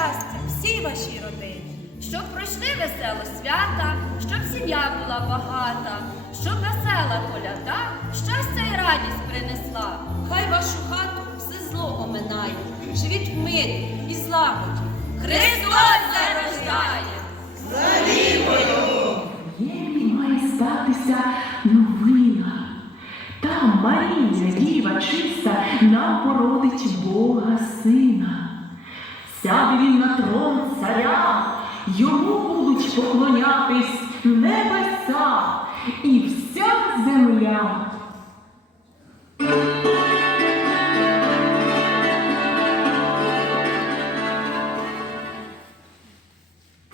щастя всій вашій родині. Щоб пройшли весело свята, щоб сім'я була багата, щоб весела коляда щастя і радість принесла. Хай вашу хату все зло оминає, живіть в мирі і злагоді. Христос зарождає! Єлі має статися новина. Там Марія, діва чиста, нам породить Бога. Сяде він на трон царя, йому будуть поклонятись небеса і вся земля.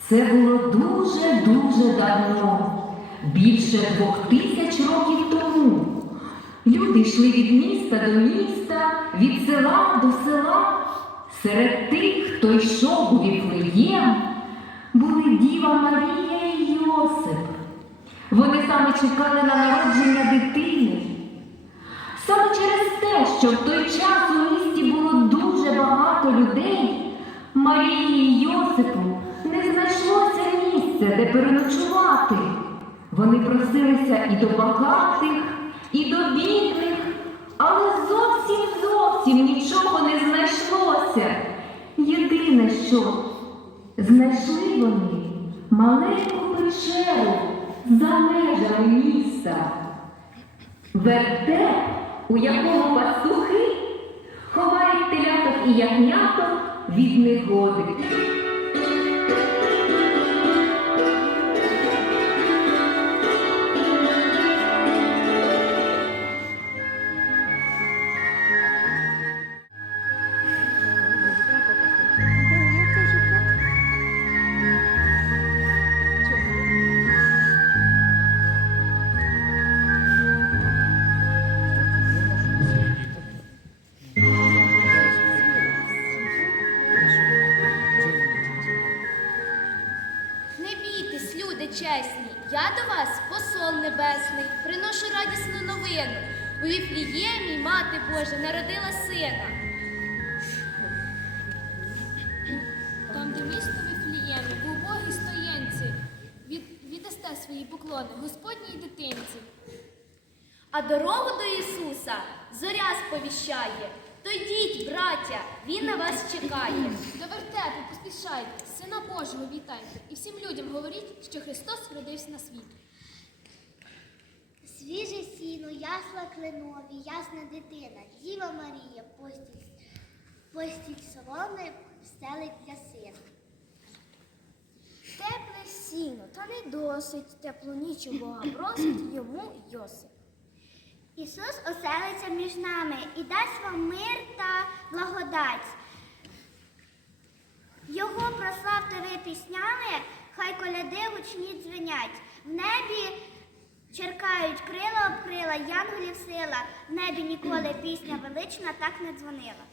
Це було дуже-дуже давно, більше двох тисяч років тому. Люди йшли від міста до міста, від села до села. Серед тих, хто йшов у Віфлеєм, були Діва Марія і Йосип. Вони саме чекали на народження дитини. Саме через те, що в той час у місті було дуже багато людей, Марії і Йосипу не знайшлося місця, де переночувати. Вони просилися і до багатих, і до бідних, але зовсім зовсім нічого не знайшлося. Єдине, що знайшли вони маленьку печеру за межами міста. Вертеп, у якому пастухи ховають теляток і ягняток від негоди. Бійтесь, люди чесні, я до вас, посол небесний, приношу радісну новину. У Віфліємі мати Божа народила сина. Там, де місто Вифліємі, в убогій стоянці, від, віддасте свої поклони Господній дитинці. А дорогу до Ісуса зоря сповіщає. То йдіть, браття, Він на вас чекає. До вертепу поспішайте, Сина Божого вітайте, і всім людям говоріть, що Христос родився на світ. Свіже сіно, ясла кленові, ясна дитина, Діва Марія, постіль, постіль соломи стелить для сина. Тепле сіно, та не досить теплу ніч у Бога просить йому Йосип. Ісус оселиться між нами і дасть вам мир та благодать. Його прославте ви піснями, хай коляди гучні дзвенять. В небі черкають крила об крила, янголів сила, в небі ніколи пісня велична так не дзвонила.